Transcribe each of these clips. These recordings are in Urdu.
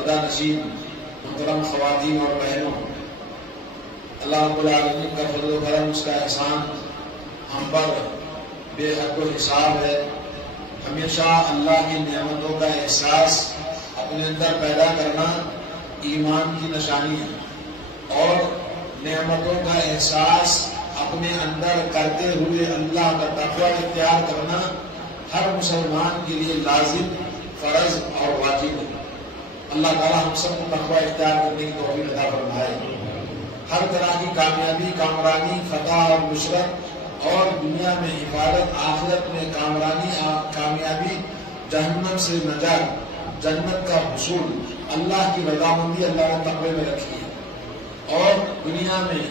خدا نشین محترم خواتین اور بہنوں، اللہ رب العالمین کا فضل و کرم، اس کا احسان ہم پر بے حد و حساب ہے۔ ہمیشہ اللہ کی نعمتوں کا احساس اپنے اندر پیدا کرنا ایمان کی نشانی ہے، اور نعمتوں کا احساس اپنے اندر کرتے ہوئے اللہ کا تقوی اختیار کرنا ہر مسلمان کے لیے لازم، فرض اور واجب ہے۔ اللہ تعالیٰ ہم سب کو تقوی اختیار کرنے کی توفیق عطا فرمائے۔ ہر طرح کی کامیابی، کامرانی، فتح اور نصرت، اور دنیا میں حفاظت، آخرت میں کامیابی، جہنم سے نجات، جنت کا حصول، اللہ کی رضامندی اللہ نے تقوی میں رکھی ہے۔ اور دنیا میں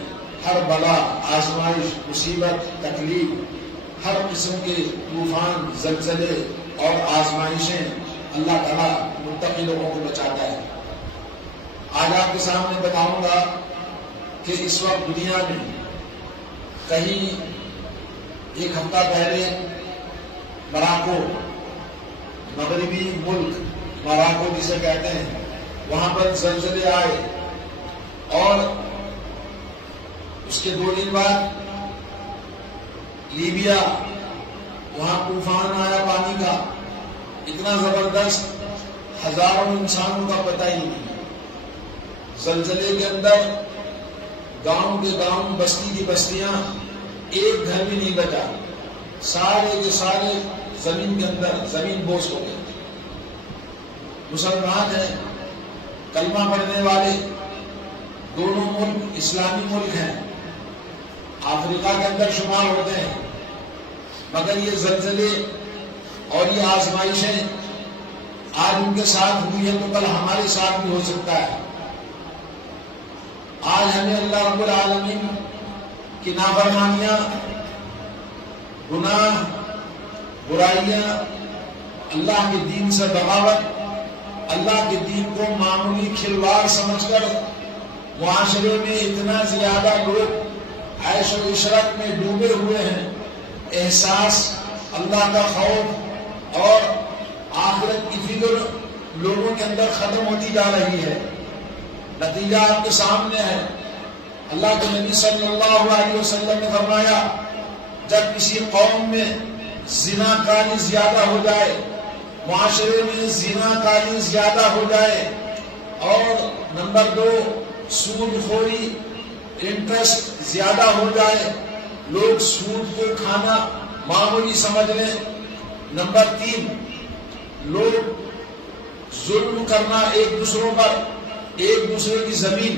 ہر بلا، آزمائش، مصیبت، تکلیف، ہر قسم کے طوفان، زلزلے اور آزمائشیں اللہ تعالیٰ متقی لوگوں کو بچاتا ہے۔ آج آپ کے سامنے بتاؤں گا کہ اس وقت دنیا میں کہیں ایک ہفتہ پہلے موراکو، مغربی ملک موراکو جسے کہتے ہیں، وہاں پر زلزلے آئے، اور اس کے 2 دن بعد لیبیا، وہاں طوفان آیا پانی کا اتنا زبردست، ہزاروں انسانوں کا پتہ ہی نہیں۔ زلزلے کے اندر گاؤں کے گاؤں، بستی کی بستیاں، ایک گھر بھی نہیں بچا، سارے کے سارے زمین کے اندر زمین بوس ہو گئے۔ مسلمان ہیں، کلمہ پڑھنے والے، دونوں ملک اسلامی ملک ہیں، افریقہ کے اندر شمار ہوتے ہیں، مگر یہ زلزلے اور یہ آزمائشیں آج ان کے ساتھ ہوئی ہے تو کل ہمارے ساتھ بھی ہو سکتا ہے۔ آج ہمیں اللہ رب العالمین کی نافرمانیاں، گناہ، برائیاں، اللہ کے دین سے بغاوت، اللہ کے دین کو معمولی کھلواڑ سمجھ کر معاشرے میں اتنا زیادہ لوگ عیش و عشرت میں ڈوبے ہوئے ہیں۔ احساس، اللہ کا خوف اور آخرت کی فکر لوگوں کے اندر ختم ہوتی جا رہی ہے۔ نتیجہ آپ کے سامنے ہے۔ اللہ کے نبی صلی اللہ علیہ وسلم نے فرمایا، جب کسی قوم میں زنا کاری زیادہ ہو جائے، معاشرے میں زنا کاری زیادہ ہو جائے، اور نمبر 2 سود خوری، انٹرسٹ زیادہ ہو جائے، لوگ سود کو کھانا معمولی سمجھ لیں، نمبر 3 لوگ ظلم کرنا ایک دوسروں پر، ایک دوسرے کی زمین،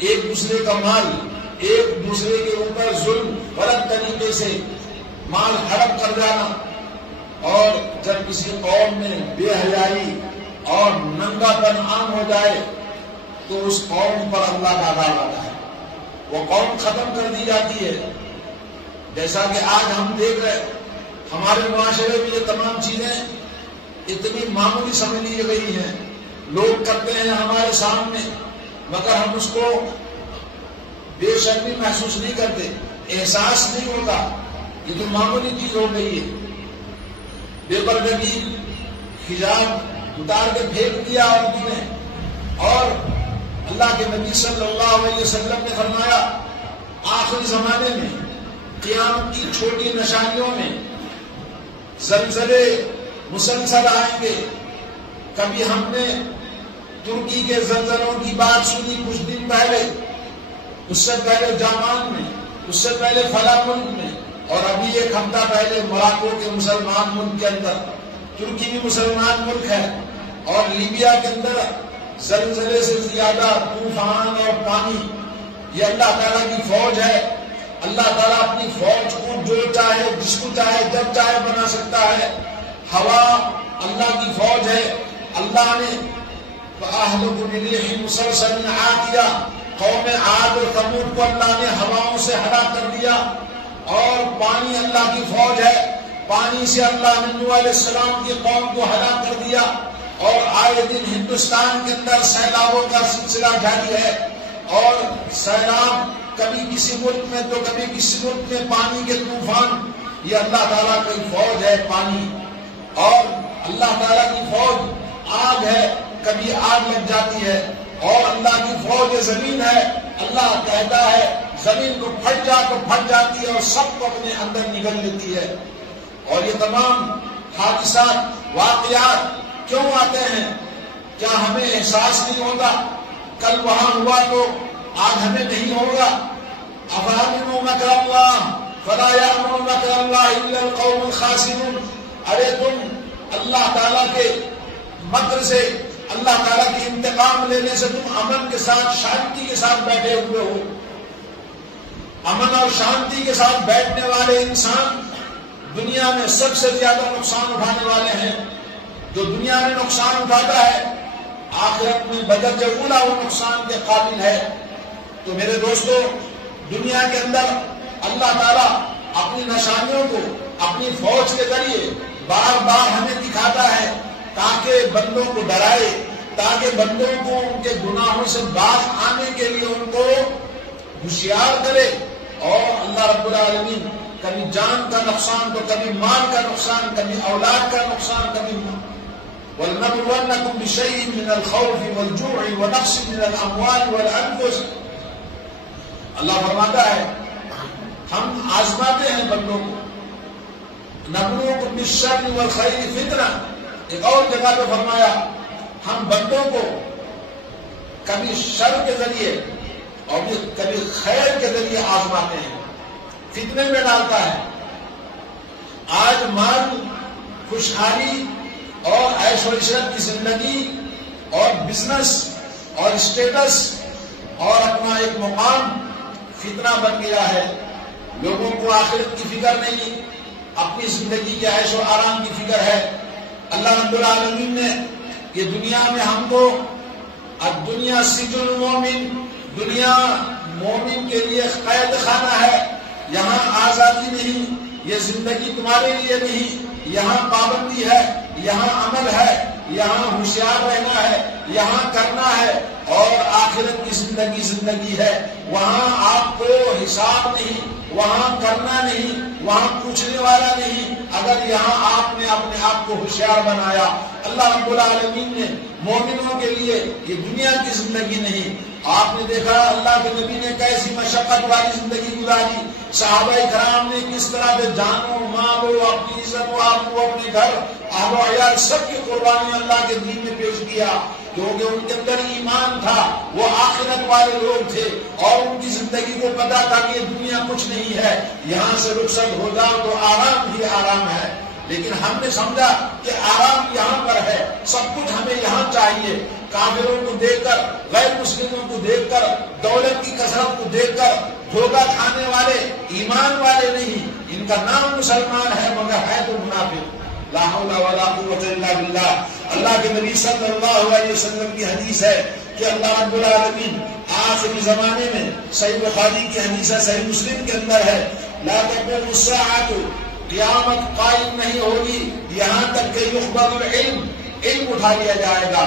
ایک دوسرے کا مال، ایک دوسرے کے اوپر ظلم، غلط طریقے سے مال ہڑپ کر جانا، اور جب کسی قوم میں بے حیائی اور ننگا پن عام ہو جائے تو اس قوم پر اللہ کا عذاب آتا ہے، وہ قوم ختم کر دی جاتی ہے۔ جیسا کہ آج ہم دیکھ رہے ہمارے معاشرے میں یہ تمام چیزیں اتنی معمولی سمجھ لی گئی ہیں، لوگ کرتے ہیں ہمارے سامنے، مگر ہم اس کو بے شرمی محسوس نہیں کرتے، احساس نہیں ہوتا، یہ تو معمولی چیز ہو گئی ہے۔ بے پردگی، حجاب اتار کے پھینک دیا عورتوں نے، اور اللہ کے نبی صلی اللہ علیہ وسلم نے فرمایا، آخری زمانے میں قیامت کی چھوٹی نشانیوں میں زلزلے مسلسل آئیں گے۔ کبھی ہم نے ترکی کے زلزلوں کی بات سنی کچھ دن پہلے، اس سے پہلے جاپان میں، اس سے پہلے فلاں ملک میں، اور ابھی ایک ہفتہ پہلے موراکو کے مسلمان ملک کے اندر، ترکی بھی مسلمان ملک ہے، اور لیبیا کے اندر زلزلے سے زیادہ طوفان اور پانی۔ یہ اللہ تعالیٰ کی فوج ہے۔ اللہ تعالیٰ اپنی فوج کو جو چاہے، جس کو چاہے، جب چاہے بنا سکتا ہے۔ ہوا اللہ کی فوج ہے۔ اللہ نے فَأَهْلَكُ بِرِيحٍ مُّصَرْصَرٍ عَاتِيَةٍ، قوم عاد اور ثمود کو اللہ نے ہواؤں سے ہلاک کر دیا۔ اور پانی اللہ کی فوج ہے، پانی سے اللہ نوح علیہ السلام کی قوم کو ہلاک کر دیا۔ اور آئے دن ہندوستان کے اندر سیلابوں کا سلسلہ جاری ہے، اور سیلاب کبھی کسی ملک میں تو کبھی کسی ملک میں پانی کے طوفان۔ یہ اللہ تعالیٰ کی فوج ہے، پانی، اور اللہ تعالیٰ کی فوج آگ ہے، کبھی آگ لگ جاتی ہے، اور اللہ کی فوج زمین ہے، اللہ کہتا ہے زمین کو پھٹ جا تو پھٹ جاتی ہے اور سب کو اپنے اندر نگل لیتی ہے۔ اور یہ تمام حادثات واقعات کیوں آتے ہیں؟ کیا ہمیں احساس نہیں ہوتا کل وہاں ہوا تو آج ہمیں نہیں ہوگا؟ افامنوا مکر اللہ فلا یامن مکر اللہ الا القوم الخاسرون۔ ارے تم اللہ تعالیٰ کے مکر سے، اللہ تعالیٰ کے انتقام لینے سے تم امن کے ساتھ شانتی کے ساتھ بیٹھے ہوئے ہو۔ امن اور شانتی کے ساتھ بیٹھنے والے انسان دنیا میں سب سے زیادہ نقصان اٹھانے والے ہیں۔ جو دنیا میں نقصان اٹھاتا ہے آخرت میں بدرجہ اولا وہ نقصان کے قابل ہے۔ تو میرے دوستو، دنیا کے اندر اللہ تعالیٰ اپنی نشانیوں کو اپنی فوج کے ذریعے بار بار ہمیں دکھاتا ہے تاکہ بندوں کو ڈرائے، تاکہ بندوں کو ان کے گناہوں سے باز آنے کے لیے ان کو ہوشیار کرے۔ اور اللہ رب العالمین کبھی جان کا نقصان تو کبھی مال کا نقصان، کبھی اولاد کا نقصان، کبھی وَلْنَبْلُوَنَّكُمْ بِشَيْءٍ مِّنَ الْخَوْفِ وَالْجُوعِ وَنَقْصٍ مِّنَ الْأَمْوَالِ وَالْأَنفُسِ۔ اللہ فرماتا ہے ہم آزماتے ہیں بندوں کو، نَبْلُوكُمْ بِالشَّرِّ وَالْخَيْرِ فِتْنَةً۔ ایک اور جگہ پہ فرمایا ہم بندوں کو کبھی شر کے ذریعے اور کبھی خیر کے ذریعے آزماتے ہیں، فتنے میں ڈالتا ہے۔ آج مال، خوشحالی اور عیش و عشرت کی زندگی اور بزنس اور اسٹیٹس اور اپنا ایک مقام فتنہ بن گیا ہے۔ لوگوں کو آخرت کی فکر نہیں، اپنی زندگی کے عیش و آرام کی فکر ہے۔ اللہ رب العالمین نے یہ دنیا میں ہم کو الدنیا سجن المومن، دنیا مومن کے لیے قید خانہ ہے، یہاں آزادی نہیں، یہ زندگی تمہارے لیے نہیں، یہاں پابندی ہے، یہاں عمل ہے، یہاں ہوشیار رہنا ہے، یہاں کرنا ہے، اور آخرت کی زندگی ہے، وہاں آپ کو حساب نہیں، وہاں کرنا نہیں، وہاں پوچھنے والا نہیں۔ اگر یہاں آپ نے اپنے آپ کو ہوشیار بنایا، اللہ رب العالمین نے مومنوں کے لیے یہ دنیا کی زندگی نہیں۔ آپ نے دیکھا اللہ کے نبی نے کیسی مشقت والی زندگی گزاری، صحابہ کرام نے کس طرح سے جانو مالو، اپنی عزت و آبرو، اپنے گھر، اہل و عیال سب کی قربانی اللہ کے دین میں پیش کیا، کیونکہ ان کے اندر ایمان تھا، وہ آخرت والے لوگ تھے، اور ان کی زندگی کو پتا تھا کہ یہ دنیا کچھ نہیں ہے، یہاں سے رخصت ہو جاؤ تو آرام ہی آرام ہے۔ لیکن ہم نے سمجھا کہ آرام یہاں پر ہے، سب کچھ ہمیں یہاں چاہیے۔ کافروں کو دیکھ کر، غیر مسلموں کو دیکھ کر، دولت کی کثرت کو دیکھ کر دھوکہ کھانے والے ایمان والے نہیں، ان کا نام مسلمان ہے مگر ہے تو منافق۔ لا حول ولا قوت الا باللہ۔ اللہ کے نبی صلی اللہ علیہ وسلم کی حدیث ہے کہ اللہ رب العالمین آخری زمانے میں، صحیح بخاری کی حدیث ہے، صحیح مسلم کے اندر ہے، لا تقوم الساعۃ، قیامت قائم نہیں ہوگی یہاں تک کہ یقبض العلم، علم اٹھا لیا جائے گا۔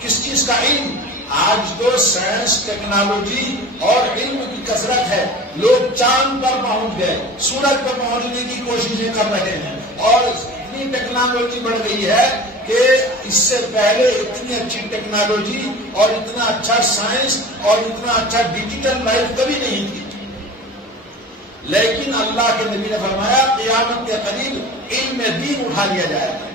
کس چیز کا علم؟ آج تو سائنس، ٹیکنالوجی اور علم کی کثرت ہے، لوگ چاند پر پہنچ گئے، سورج پر پہنچنے کی کوششیں کر رہے ہیں، اور اتنی ٹیکنالوجی بڑھ گئی ہے کہ اس سے پہلے اتنی اچھی ٹیکنالوجی اور اتنا اچھا سائنس اور اتنا اچھا ڈیجیٹل لائف کبھی نہیں تھی۔ لیکن اللہ کے نبی نے فرمایا قیامت کے قریب علم دین اٹھا لیا جائے گا،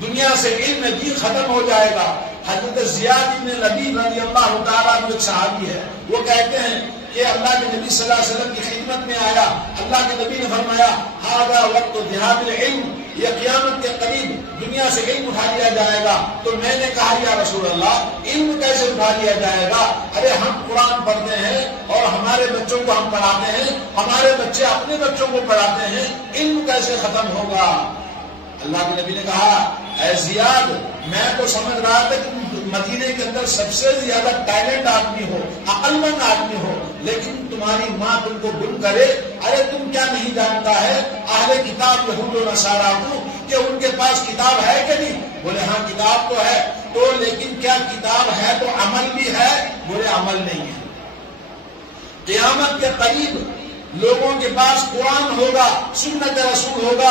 دنیا سے علم دین ختم ہو جائے گا۔ حضرت زیاد بن لبید رضی اللہ تعالیٰ عنہ ایک صحابی ہے، وہ کہتے ہیں کہ اللہ کے نبی صلی اللہ علیہ وسلم کی خدمت میں آیا، اللہ کے نبی نے فرمایا ھذا وقت ذهاب العلم، یہ قیامت کے قریب دنیا سے علم اٹھا لیا جائے گا۔ تو میں نے کہا یا رسول اللہ علم کیسے اٹھا لیا جائے گا؟ ارے ہم قرآن پڑھتے ہیں اور ہمارے بچوں کو ہم پڑھاتے ہیں، ہمارے بچے اپنے بچوں کو پڑھاتے ہیں، علم کیسے ختم ہوگا؟ اللہ کے نبی نے کہا اے زیاد، میں تو سمجھ رہا تھا کہ مدینے کے اندر سب سے زیادہ ٹیلنٹ آدمی ہو، عقل مند آدمی ہو، لیکن تمہاری ماں تم کو گم کرے۔ ارے تم کیا نہیں جانتا ہے اہل کتاب یہود و نصارہ کو کہ ان کے پاس کتاب ہے کہ نہیں؟ بولے ہاں کتاب تو ہے، تو لیکن کیا کتاب ہے تو عمل بھی ہے؟ بولے عمل نہیں ہے۔ قیامت کے قریب لوگوں کے پاس قرآن ہوگا، سنت رسول ہوگا،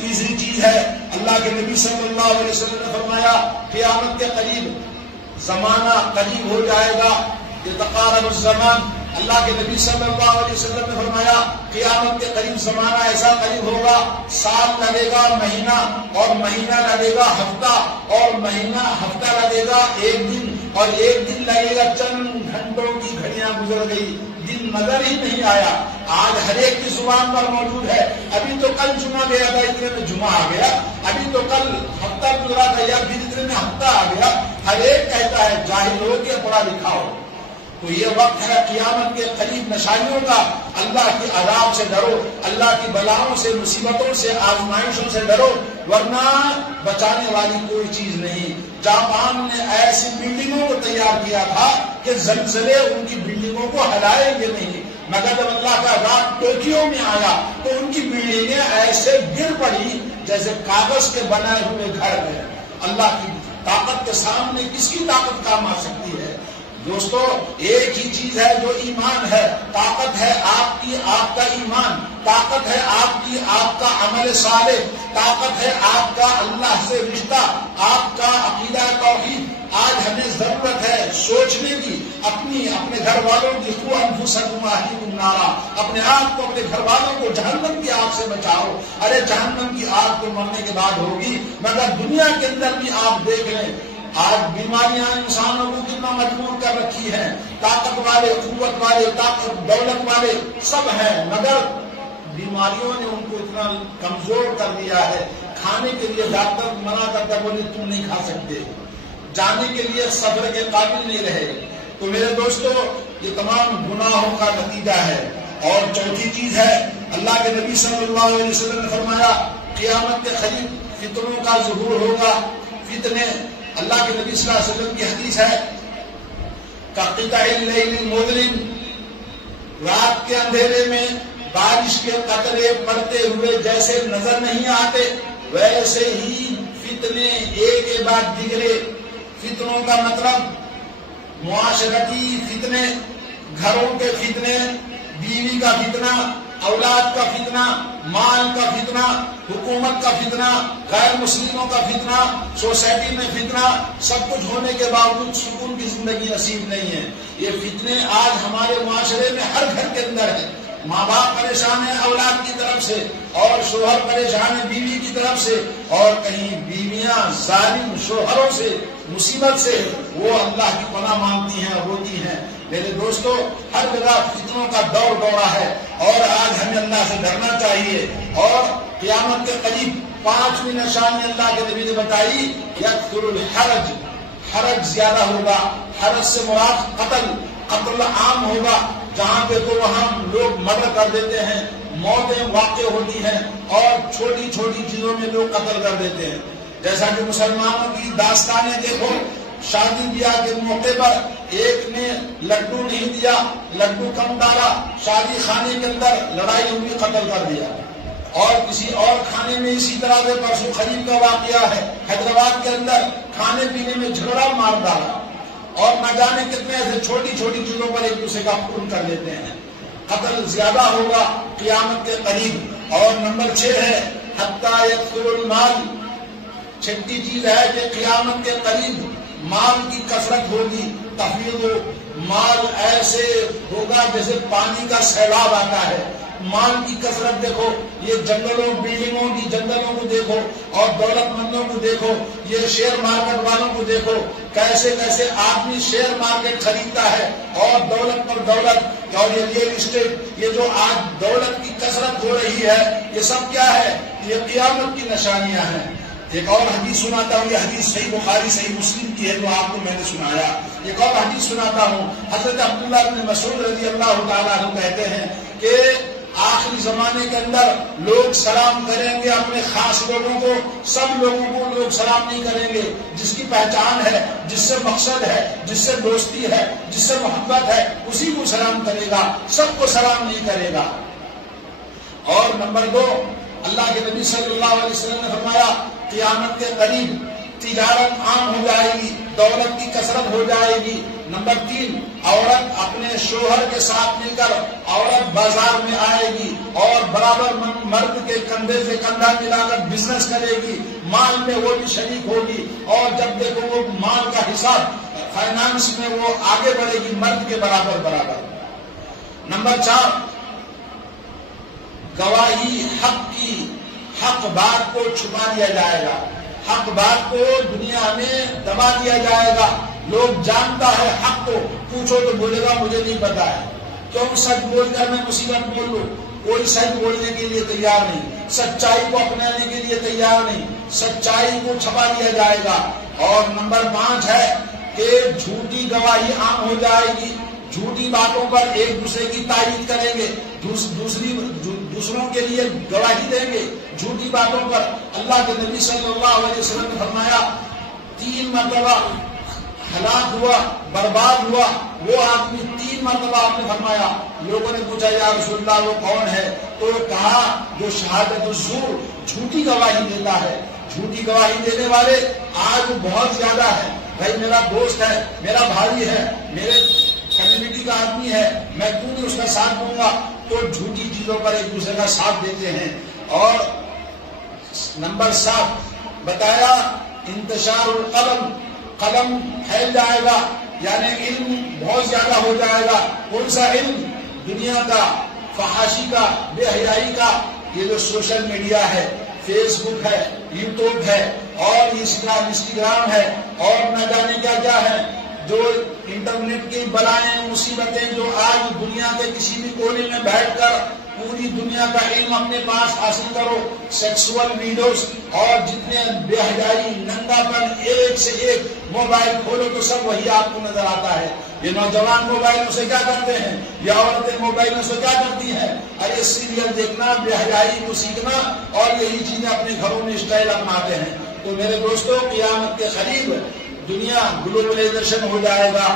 تیسری چیز ہے اللہ کے نبی صلی اللہ علیہ وسلم نے فرمایا قیامت کے قریب زمانہ قریب ہو جائے گا، یتقارب الزمان، اللہ کے نبی صلی اللہ علیہ وسلم نے فرمایا قیامت کے قریب زمانہ ایسا قریب ہوگا، سال لگے گا مہینہ، اور مہینہ لگے گا ہفتہ، اور مہینہ ہفتہ لگے گا ایک دن، اور ایک دن لگے گا چند گھنٹوں کی گھڑیاں گزر گئی، دن نظر ہی نہیں آیا۔ آج ہر ایک کی زبان پر موجود ہے، ابھی تو کل جمعہ گیا تھا اتنے میں جمعہ آ گیا، ابھی تو کل ہفتہ گزرا تھا یا پھر اتنے میں ہفتہ آ گیا، ہر ایک کہتا ہے جاہل ہو کے پڑھا لکھا ہو۔ تو یہ وقت ہے قیامت کے قریب نشانیوں کا، اللہ کی عذاب سے ڈرو، اللہ کی بلاؤں سے، مصیبتوں سے، آزمائشوں سے ڈرو، ورنہ بچانے والی کوئی چیز نہیں۔ جاپان نے ایسی بلڈنگوں کو تیار کیا تھا کہ زلزلے ان کی بلڈنگوں کو ہلائیں گے نہیں، مگر جب اللہ کا عذاب ٹوکیو میں آیا تو ان کی بلڈنگیں ایسے گر پڑی جیسے کاغذ کے بنائے ہوئے گھر ہیں۔ اللہ کی طاقت کے سامنے کس کی طاقت کام آ سکتی ہے؟ دوستو ایک ہی چیز ہے جو ایمان ہے، طاقت ہے آپ کی، آپ کا ایمان، طاقت ہے آپ کی، آپ کا عمل صالح، طاقت ہے آپ کا اللہ سے رشتہ، آپ کا عقیدہ توحید۔ آج ہمیں ضرورت ہے سوچنے کی، اپنے گھر والوں کی، قوا انفسکم واہلیکم نارا، اپنے آپ کو، اپنے گھر والوں کو جہنم کی آگ سے بچاؤ۔ ارے جہنم کی آگ تو مرنے کے بعد ہوگی، مگر دنیا کے اندر بھی آپ دیکھ لیں آج بیماریاں انسانوں کو کتنا مجبور کر رکھی ہیں، طاقت والے، قوت والے، دولت والے سب ہیں، مگر بیماریوں نے ان کو اتنا کمزور کر دیا ہے، کھانے کے لیے ڈاکٹر منع کرتا، بولے تم نہیں کھا سکتے، جانے کے لیے صبر کے قابل نہیں رہے۔ تو میرے دوستو یہ تمام گناہوں کا نتیجہ ہے۔ اور چوتھی چیز ہے اللہ کے نبی صلی اللہ علیہ وسلم نے فرمایا قیامت کے قریب فتنوں کا ظہور ہوگا۔ فتنے، اللہ کے نبی صلی اللہ علیہ وسلم کی حدیث ہے کقطع اللیل المظلم، رات کے اندھیرے میں بارش کے قطرے پڑتے ہوئے جیسے نظر نہیں آتے، ویسے ہی فتنے ایک کے بعد دیگرے۔ فتنوں کا مطلب معاشرتی فتنے، گھروں کے فتنے، بیوی کا فتنہ، اولاد کا فتنہ، مال کا فتنہ، حکومت کا فتنہ، غیر مسلموں کا فتنہ، سوسائٹی میں فتنہ، سب کچھ ہونے کے باوجود سکون کی زندگی نصیب نہیں ہے۔ یہ فتنے آج ہمارے معاشرے میں ہر گھر کے اندر ہے۔ ماں باپ پریشان ہیں اولاد کی طرف سے، اور شوہر پریشان ہے بیوی کی طرف سے، اور کہیں بیویاں ظالم شوہروں سے، مصیبت سے وہ اللہ کی پناہ مانگتی ہیں، روتی ہیں۔ میرے دوستو ہر جگہ فتنوں کا دور دورہ ہے، اور آج ہمیں اللہ سے ڈرنا چاہیے۔ اور قیامت کے قریب پانچویں نشانی اللہ کے نبی نے بتائی، یکثر الحرج، حرج زیادہ ہوگا۔ حرج سے مراد قتل عام ہوگا، جہاں پہ تو وہاں لوگ مرڈر کر دیتے ہیں، موتیں واقع ہوتی ہیں، اور چھوٹی چھوٹی چیزوں میں لوگ قتل کر دیتے ہیں۔ جیسا کہ مسلمانوں کی داستانیں دیکھو، شادی بیاہ کے موقع پر ایک نے لڈو نہیں دیا، لڈو کم ڈالا، شادی خانے کے اندر لڑائی ہوئی، قتل کر دیا۔ اور کسی اور کھانے میں اسی طرح سے پرسوں قریب کا واقعہ ہے، حیدرآباد کے اندر کھانے پینے میں جھگڑا مار ڈالا، اور نہ جانے کتنے ایسے چھوٹی چھوٹی چیزوں پر ایک دوسرے کا خون کر لیتے ہیں۔ قتل زیادہ ہوگا قیامت کے قریب۔ اور نمبر 6 ہے حتی یکثر المال، چھٹی چیز ہے کہ قیامت کے قریب مال کی کثرت ہوگی، تفیض مال ایسے ہوگا جیسے پانی کا سیلاب آتا ہے۔ مال کی کثرت دیکھو، یہ جنگلوں، بلڈنگوں کی جنگلوں کو دیکھو، اور دولت مندوں کو دیکھو، یہ شیئر مارکیٹ والوں کو دیکھو، کیسے کیسے آدمی شیئر مارکیٹ خریدتا ہے، اور دولت پر دولت، اور یہ ریئل اسٹیٹ، یہ جو آج دولت کی کثرت ہو رہی ہے، یہ سب کیا ہے؟ یہ قیامت کی نشانیاں ہیں۔ ایک اور حدیث سناتا ہوں، یہ حدیث صحیح بخاری صحیح مسلم کی ہے جو آپ کو میں نے سنایا۔ ایک اور حدیث سناتا ہوں، حضرت عبداللہ بن مسعود رضی اللہ تعالیٰ عنہ کہتے ہیں کہ آخری زمانے کے اندر لوگ سلام کریں گے اپنے خاص لوگوں کو، سب لوگوں کو لوگ سلام نہیں کریں گے۔ جس کی پہچان ہے، جس سے مقصد ہے، جس سے دوستی ہے، جس سے محبت ہے، اسی کو سلام کرے گا، سب کو سلام نہیں کرے گا۔ اور نمبر 2، اللہ کے نبی صلی اللہ علیہ وسلم نے فرمایا قیامت کے قریب تجارت عام ہو جائے گی، دولت کی کثرت ہو جائے گی، نمبر 3، عورت اپنے شوہر کے ساتھ مل کر عورت بازار میں آئے گی اور برابر مرد کے کندھے سے کندھا ملا کر بزنس کرے گی، مال میں وہ بھی شریک ہوگی، اور جب دیکھو وہ مال کا حساب فائنانس میں وہ آگے بڑھے گی مرد کے برابر۔ نمبر 4، گواہی حق کی، حق بات کو چھپا دیا جائے گا، حق بات کو دنیا میں دبا دیا جائے گا۔ لوگ جانتا ہے حق کو، پوچھو تو بولے گا مجھے نہیں پتا ہے، کیوں سچ بول کر میں مصیبت بول لوں؟ کوئی سچ بولنے کے لیے تیار نہیں، سچائی کو اپنانے کے لیے تیار نہیں، سچائی کو چھپا دیا جائے گا۔ اور نمبر 5 ہے کہ جھوٹی گواہی عام ہو جائے گی، جھوٹی باتوں پر ایک دوسرے کی تائید کریں گے، دوسروں کے لیے گواہی دیں گے جھوٹی باتوں پر۔ اللہ کے نبی صلی اللہ علیہ وسلم نے فرمایا 3 مرتبہ ہلاک ہوا، برباد ہوا وہ آدمی، 3 مرتبہ آپ نے فرمایا۔ لوگوں نے پوچھا یا رسول اللہ وہ کون ہے؟ تو کہا جو شہادت الزور، جھوٹی گواہی دیتا ہے۔ جھوٹی گواہی دینے والے آج بہت زیادہ ہیں۔ بھائی میرا دوست ہے، میرا بھائی ہے، میرے کمیونٹی کا آدمی ہے، میں کیوں نہیں اس کا ساتھ دوں گا؟ تو جھوٹی چیزوں پر ایک دوسرے کا ساتھ دیتے ہیں۔ اور نمبر 7 بتایا انتشار القلم، قلم پھیل جائے گا، یعنی علم بہت زیادہ ہو جائے گا۔ کون سا علم؟ دنیا کا، فحاشی کا، بے حیائی کا۔ یہ جو سوشل میڈیا ہے، فیس بک ہے، یوٹیوب ہے، اور انسٹاگرام ہے، اور نہ جانے کیا کیا ہے، جو انٹرنیٹ کی بلائیں مصیبتیں جو آج دنیا کے کسی بھی کونے میں بیٹھ کر پوری دنیا کا علم اپنے پاس حاصل کرو، سیکسول ویڈیوز اور جتنے بے حیائی، ننگا پن، ایک سے ایک موبائل کھولو تو سب وہی آپ کو نظر آتا ہے۔ یہ نوجوان موبائلوں سے کیا کرتے ہیں، یہ عورتیں موبائلوں سے کیا کرتی ہیں؟ ارے سیریل دیکھنا، بے حیائی کو سیکھنا، اور یہی چیزیں اپنے گھروں میں اسٹائل اپناتے ہیں۔ تو میرے دوستوں قیامت کے قریب دنیا گلوبلائزیشن ہو جائے گا،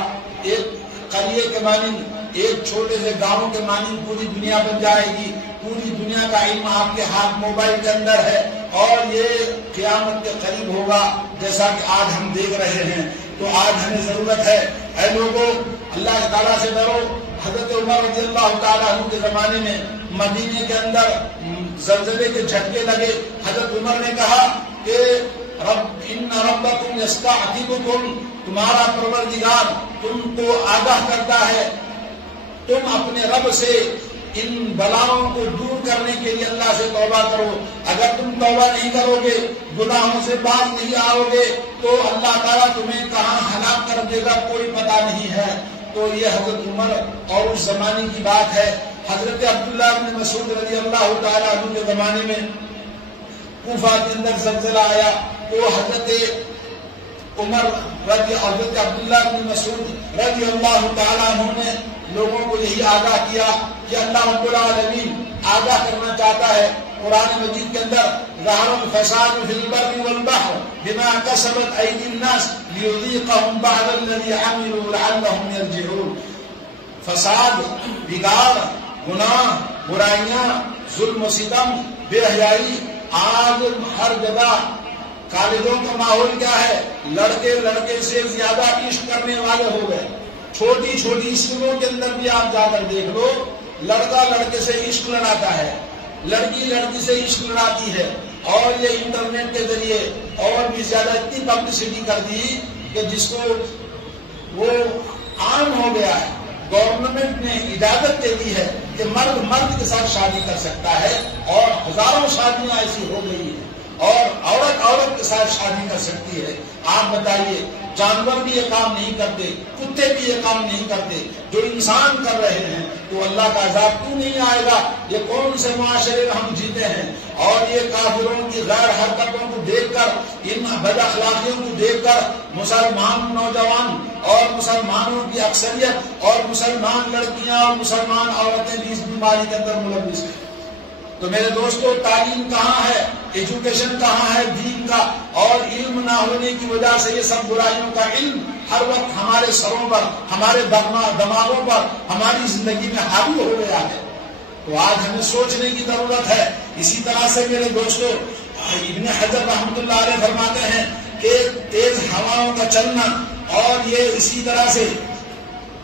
ایک قریے کے مانند، ایک چھوٹے سے گاؤں کے مانند پوری دنیا بن جائے گی۔ پوری دنیا کا علم آپ کے ہاتھ موبائل کے اندر ہے، اور یہ قیامت کے قریب ہوگا جیسا کہ آج ہم دیکھ رہے ہیں۔ تو آج ہمیں ضرورت ہے، اے لوگوں اللہ تعالیٰ سے ڈرو۔ حضرت عمر رضی اللہ تعالیٰ عنہ کے زمانے میں مدینے کے اندر زلزلے کے جھٹکے لگے۔ حضرت عمر نے کہا کہ ان ربکم یستعتبکم، تمہارا پروردگار تم کو آگاہ کرتا ہے، تم اپنے رب سے ان بلاؤں کو دور کرنے کے لیے اللہ سے توبہ کرو۔ اگر تم توبہ نہیں کرو گے، گناہوں سے باز نہیں آؤ گے، تو اللہ تعالیٰ تمہیں کہاں ہلاک کر دے گا کوئی پتہ نہیں ہے۔ تو یہ حضرت عمر اور اس زمانے کی بات ہے۔ حضرت عبداللہ بن مسعود رضی اللہ تعالیٰ عنہ کے زمانے میں کوفہ کے اندر زلزلہ آیا، تو حضرت عبداللہ بن مسعود رضی اللہ تعالیٰ عنہ نے لوگوں کو یہی آگاہ کیا کہ اللہ رب العالمین آگاہ کرنا چاہتا ہے۔ قرآن مجید کے اندر ظہر الفساد فی البر والبحر بما کسبت ایدی الناس لیذیقہم بعض الذی عملوا لعلہم یرجعون۔ فساد، بگاڑ، گناہ، برائیاں، ظلم و ستم، بے حیائی، آج ہر جگہ۔ کالجوں کا ماحول کیا ہے؟ لڑکے لڑکے سے زیادہ عشق کرنے والے ہو گئے۔ چھوٹی چھوٹی اسکولوں کے اندر بھی آپ جا کر دیکھ لو، لڑکا لڑکے سے عشق لڑاتا ہے، لڑکی لڑکی سے عشق لڑاتی ہے۔ اور یہ انٹرنیٹ کے ذریعے اور بھی زیادہ اتنی پبلسٹی کر دی کہ جس کو وہ عام ہو گیا ہے۔ گورنمنٹ نے اجازت دے دی ہے کہ مرد مرد کے ساتھ شادی کر سکتا ہے، اور ہزاروں شادیاں ایسی ہو گئی ہیں، اور عورت عورت کے ساتھ شادی کر سکتی ہے۔ آپ بتائیے، جانور بھی یہ کام نہیں کرتے، کتے بھی یہ کام نہیں کرتے جو انسان کر رہے ہیں، تو اللہ کا عذاب کیوں نہیں آئے گا؟ یہ کون سے معاشرے میں ہم جیتے ہیں؟ اور یہ کافروں کی غیر حرکتوں کو دیکھ کر، ان بد اخلاقیوں کو دیکھ کر مسلمان نوجوان اور مسلمانوں کی اکثریت اور مسلمان لڑکیاں اور مسلمان عورتیں بھی اس بیماری کے اندر ملوث ہیں۔ تو میرے دوستو، تعلیم کہاں ہے، ایجوکیشن کہاں ہے دین کا؟ اور علم نہ ہونے کی وجہ سے یہ سب برائیوں کا علم ہر وقت ہمارے سروں پر، ہمارے دماغوں پر، ہماری زندگی میں حاوی ہو گیا ہے۔ تو آج ہمیں سوچنے کی ضرورت ہے۔ اسی طرح سے میرے دوستو، ابن حجر رحمۃ اللہ علیہ فرماتے ہیں کہ تیز ہواؤں کا چلنا، اور یہ اسی طرح سے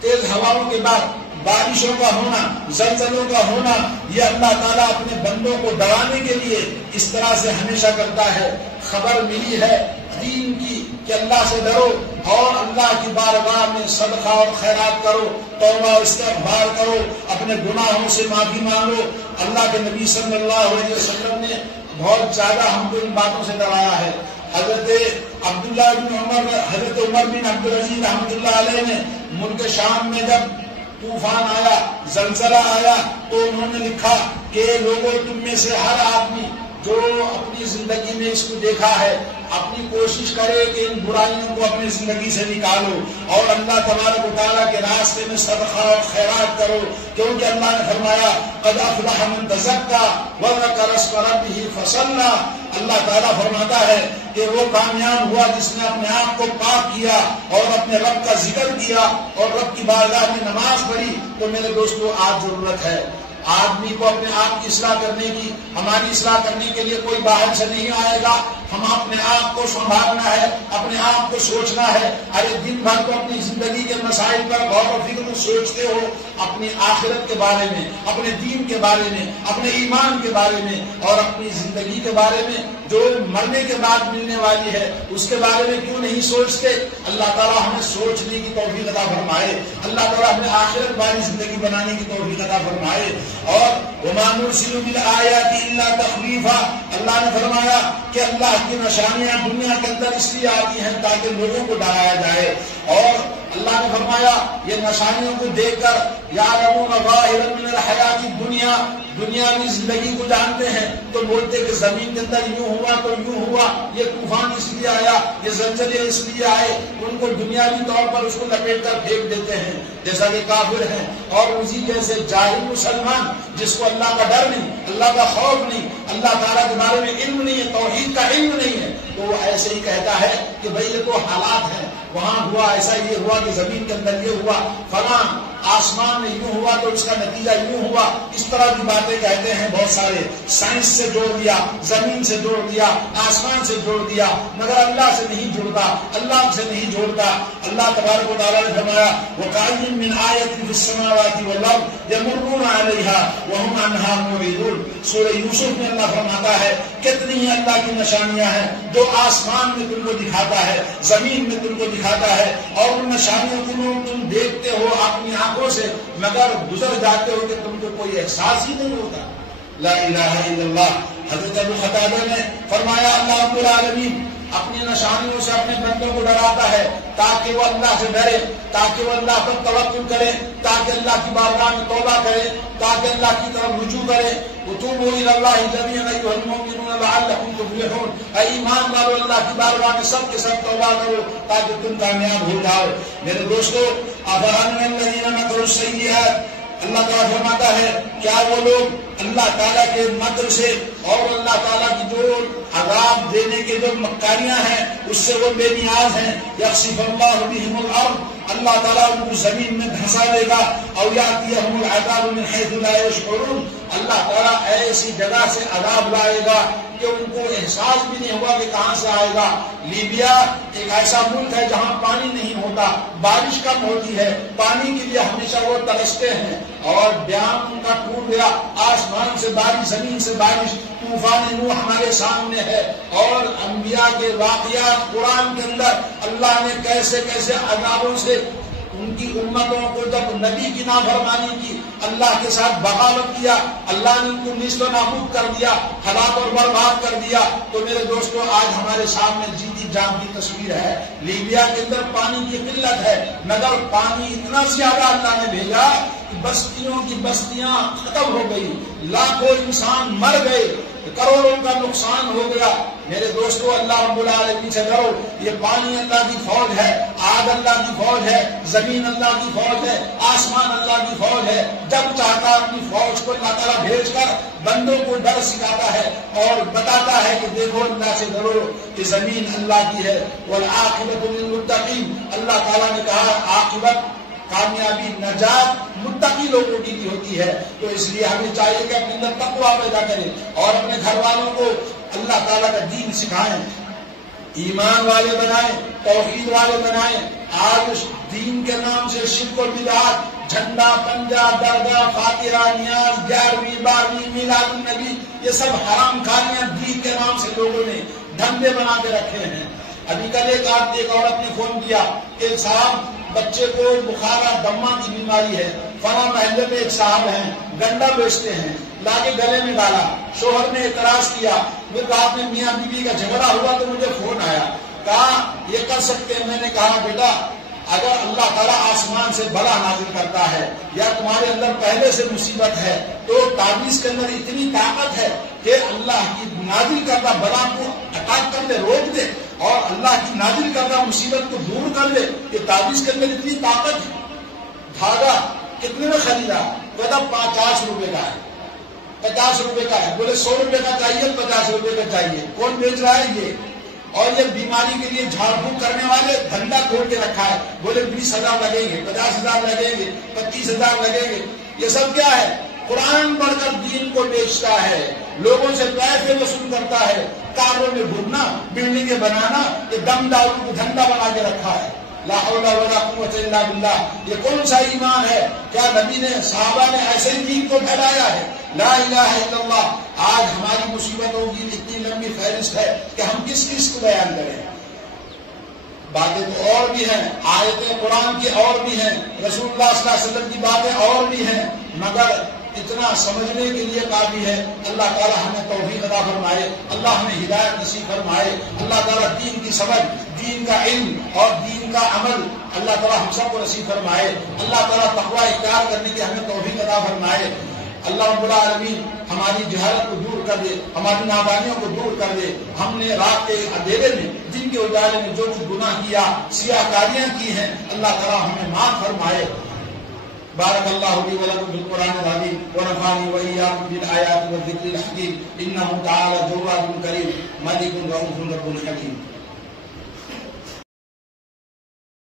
تیز ہواؤں کے بعد بارشوں کا ہونا، زلزلوں کا ہونا، یہ اللہ تعالیٰ اپنے بندوں کو ڈرانے کے لیے اس طرح سے ہمیشہ کرتا ہے۔ خبر ملی ہے دین کی کہ اللہ سے ڈرو اور اللہ کی بارگاہ میں صدقہ اور خیرات کرو، توبہ و استغفار کرو، اپنے گناہوں سے معافی مانگو۔ اللہ کے نبی صلی اللہ علیہ وسلم نے بہت زیادہ ہم کو ان باتوں سے ڈرایا ہے۔ حضرت عمر بن عبدالعزیز رحمۃ اللہ علیہ نے ملک شام میں جب طوفان آیا، زلزلہ آیا، تو انہوں نے لکھا کہ لوگوں تم میں سے ہر آدمی جو اپنی زندگی میں اس کو دیکھا ہے اپنی کوشش کرے کہ ان برائیوں کو اپنی زندگی سے نکالو اور اللہ تبارک و تعالیٰ کے راستے میں صدقہ اور خیرات کرو، کیونکہ اللہ نے فرمایا قد افلح من تزکا وذکر اسم ربہ فصلی۔ اللہ تعالیٰ فرماتا ہے کہ وہ کامیاب ہوا جس نے اپنے آپ کو پاک کیا اور اپنے رب کا ذکر کیا اور رب کی بارگاہ میں نماز پڑھی۔ تو میرے دوستو آج ضرورت ہے آدمی کو اپنے آپ کی اصلاح کرنے کی۔ ہماری اصلاح کرنے کے لیے کوئی باہر سے نہیں آئے گا، ہم اپنے آپ کو سنبھالنا ہے، اپنے آپ کو سوچنا ہے۔ ارے دن بھر تو اپنی زندگی کے مسائل پر غور و فکر سوچتے ہو، اپنی آخرت کے بارے میں، اپنے دین کے بارے میں، اپنے ایمان کے بارے میں اور اپنی زندگی کے بارے میں جو مرنے کے بعد ملنے والی ہے اس کے بارے میں کیوں نہیں سوچتے؟ اللہ تعالیٰ ہمیں سوچنے کی توفیق عطا فرمائے، اللہ تعالیٰ ہمیں آخرت والی زندگی بنانے کی توفیق عطا فرمائے۔ اور وَمَا نُرْسِلُ بِالْآيَاتِ إِلَّا تَخْوِيفًا، اللہ نے فرمایا کہ اللہ کی نشانیاں دنیا کے اندر اس لیے آتی ہیں تاکہ لوگوں کو ڈرایا جائے، اور اللہ نے فرمایا یہ نشانیوں کو دیکھ کر یعلمون ظاہرا من الحیات الدنیا، دنیاوی زندگی کو جانتے ہیں تو بولتے کہ زمین کے اندر یوں ہوا تو یوں ہوا، یہ طوفان اس لیے آیا، یہ زلزلے اس لیے آئے، ان کو دنیاوی طور پر اس کو لپیٹ کر پھینک دیتے ہیں جیسا کہ کافر ہیں۔ اور اسی جیسے جاہل مسلمان جس کو اللہ کا ڈر نہیں، اللہ کا خوف نہیں، اللہ تعالیٰ کے بارے میں علم نہیں ہے، توحید کا علم نہیں ہے، تو وہ ایسے ہی کہتا ہے کہ بھئی یہ تو حالات ہیں، وہاں ہوا ایسا، یہ ہوا کہ زمین کے اندر یہ ہوا، فلاں آسمان میں یوں ہوا تو اس کا نتیجہ یوں ہوا، اس طرح کی باتیں کہتے ہیں بہت سارے۔ سائنس سے جوڑ دیا، زمین سے جوڑ دیا، آسمان سے جوڑ دیا، مگر اللہ سے نہیں جڑتا، اللہ سے نہیں جوڑتا۔ اللہ تبارک و تعالیٰ نے فرمایا وَكَأَيٍّ مِّنْ آيَةٍ فِي السَّمَاوَاتِ وَالْأَرْضِ يَمُرُّونَ عَلَيْهَا وَهُمْ عَنْهَا مُعْرِضُونَ۔ سورہ یوسف میں اللہ فرماتا ہے کتنی ہی اللہ کی نشانیاں ہیں جو آسمان میں تم کو دکھاتا ہے، زمین میں تم کو دکھاتا ہے، اور ان نشانیوں کو تم دیکھتے ہو اپنی آنکھوں سے مگر گزر جاتے ہو کہ تم کو کوئی احساس ہی نہیں ہوتا۔ لا الہ الا اللہ۔ حضرت ابو قتادہ نے فرمایا اللہ رب العالمین اپنی نشانیوں سے اپنے بندوں کو ڈراتا ہے تاکہ وہ اللہ سے ڈرے، تاکہ وہ اللہ پر توکل کرے، تاکہ اللہ کی بارگاہ میں توبہ کرے، تاکہ اللہ کی طرف رجوع کرے۔ وتوبوا الى الله جميعا ايها المؤمنون لعلكم تفلحون، اے ایمان والو اللہ کی بارگاہ میں سب کے سب توبہ کرو تاکہ تم کامیاب ہو جاؤ۔ میرے دوستو افامن الذين مكروا السيئات، اللہ تعالیٰ فرماتا ہے کیا وہ لوگ اللہ تعالیٰ کے مکر سے اور اللہ تعالیٰ کی جو عذاب دینے کے جو مکاریاں ہیں اس سے وہ بے نیاز ہیں؟ یخسف اللہ بہم الارض، اللہ تعالیٰ ان کو زمین میں دھنسا دے گا، او یاتیہم العذاب من حیث لا یشعرون، اللہ تعالیٰ ایسی جگہ سے عذاب لائے گا کہ ان کو احساس بھی نہیں ہوا کہ کہاں سے آئے گا۔ لیبیا ایک ایسا ملک ہے جہاں پانی نہیں ہوتا، بارش کم ہوتی ہے، پانی کے لیے ہمیشہ وہ ترستے ہیں، اور ڈیم ان کا ٹوٹ گیا، آسمان سے بارش، زمین سے بارش، طوفان نوح ہمارے سامنے ہے، اور انبیاء کے واقعات قرآن کے اندر اللہ نے کیسے کیسے عذابوں سے ان کی امتوں کو جب نبی کی نافرمانی کی، اللہ کے ساتھ بغاوت کیا، اللہ نے ان کو نیست و نابود کر دیا، ہلاک اور برباد کر دیا۔ تو میرے دوستو آج ہمارے سامنے جیتی جاگتی تصویر ہے، لیبیا کے اندر پانی کی قلت ہے، مگر پانی اتنا زیادہ اللہ نے بھیجا کہ بستیوں کی بستیاں ختم ہو گئی، لاکھوں انسان مر گئے، کروڑوں کا نقصان ہو گیا۔ میرے دوستو اللہ رب العالمین سے ڈرو، یہ پانی اللہ کی فوج ہے، آگ اللہ کی فوج ہے، زمین اللہ کی فوج ہے، آسمان اللہ کی فوج ہے۔ جب چاہتا اپنی فوج کو اللہ تعالیٰ بھیج کر بندوں کو ڈر سکھاتا ہے اور بتاتا ہے کہ دیکھو اللہ سے ڈرو کہ زمین اللہ کی ہے۔ والعاقبۃ للمتقین، اللہ تعالیٰ نے کہا عاقبت، کامیابی، نجات متقی لوگوں کی بھی ہوتی ہے۔ تو اس لیے ہمیں چاہیے کہ اپنے اندر تقویٰ پیدا کریں اور اپنے گھر والوں کو اللہ تعالیٰ کا دین سکھائیں، ایمان والے بنائیں، توحید والے بنائیں، آج اس دین کے نام سے شرک و بدعت، جھنڈا، پنجا، درگاہ، فاتحہ، نیاز، 11ویں 12ویں، میلاد النبی، یہ سب حرام کاریاں دین کے نام سے لوگوں نے دھندے بنا کے رکھے ہیں۔ ابھی کل ایک عورت نے فون کیا کہ صاحب بچے کو بخار دمہ کی بیماری ہے، فلاں محلے میں ایک صاحب ہیں گنڈا بیچتے ہیں، لا کے گلے میں ڈالا، شوہر نے اعتراض کیا، پھر رات میں میاں بیوی کا جھگڑا ہوا تو مجھے فون آیا، کہا یہ کر سکتے ہیں؟ میں نے کہا بیٹا اگر اللہ تعالیٰ آسمان سے بلا نازل کرتا ہے یا تمہارے اندر پہلے سے مصیبت ہے تو تعویذ کے اندر اتنی طاقت ہے کہ اللہ کی نازل کردہ بلا کو اٹیک کر دے، روک دے، اور اللہ کی نازل کردہ مصیبت کو دور کر دے، یہ تعویذ کے اندر اتنی طاقت ہے۔ دھاگا کتنے میں خریدا؟ کہتا 50 روپے کا ہے، 50 روپے کا ہے۔ بولے 100 روپے کا چاہیے، 50 روپے کا چاہیے۔ کون بیچ رہا ہے؟ یہ۔ اور یہ بیماری کے لیے جھاڑ پھونک کرنے والے دھندا کھول کے رکھا ہے، بولے 20,000 لگیں گے، 50,000 لگیں گے، 25,000 لگیں گے۔ یہ سب کیا ہے؟ قرآن پڑھ کر دین کو بیچتا ہے، لوگوں سے پیسے وصول کرتا ہے، کاروں میں گھومنا، بلڈنگیں بنانا، یہ دم دارو کو دھندا بنا کے رکھا ہے۔ لا حول ولا قوت الا باللہ۔ یہ کون سا ایمان ہے؟ کیا نبی نے، صحابہ نے ایسے ہی دین کو پھیلایا ہے؟ لا الہ الا اللہ۔ آج ہماری مصیبتوں کی اتنی لمبی فہرست ہے کہ ہم کس کس کو بیان کریں۔ باتیں تو اور بھی ہیں، آیتیں قرآن کی اور بھی ہیں، رسول اللہ صلی اللہ علیہ وسلم کی باتیں اور بھی ہیں، مگر اتنا سمجھنے کے لیے کافی ہے۔ اللہ تعالیٰ ہمیں توفیق عطا فرمائے، اللہ ہمیں ہدایت نصیب فرمائے، اللہ تعالیٰ دین کی سمجھ، دین کا علم اور دین کا عمل اللہ تعالیٰ ہم سب کو نصیب فرمائے، اللہ تعالیٰ تقوی اختیار کرنے کی ہمیں توفیق عطا فرمائے۔ اللہ رب العالمین ہماری جہالت کو دور کر دے، ہماری نادانیوں کو دور کر دے۔ ہم نے رات کے اندھیرے میں، دن کے اجالے میں جو کچھ گناہ کیا، سیاہ کاریاں کی ہیں، اللہ تعالیٰ ہمیں معاف فرمائے۔ بارک اللہ لی و لکم بالقرآن العظیم ونفعنی وإیاکم بالآیات والذکر الحکیم، انہ تعالی جواد کریم ملک رؤوف رب حکیم۔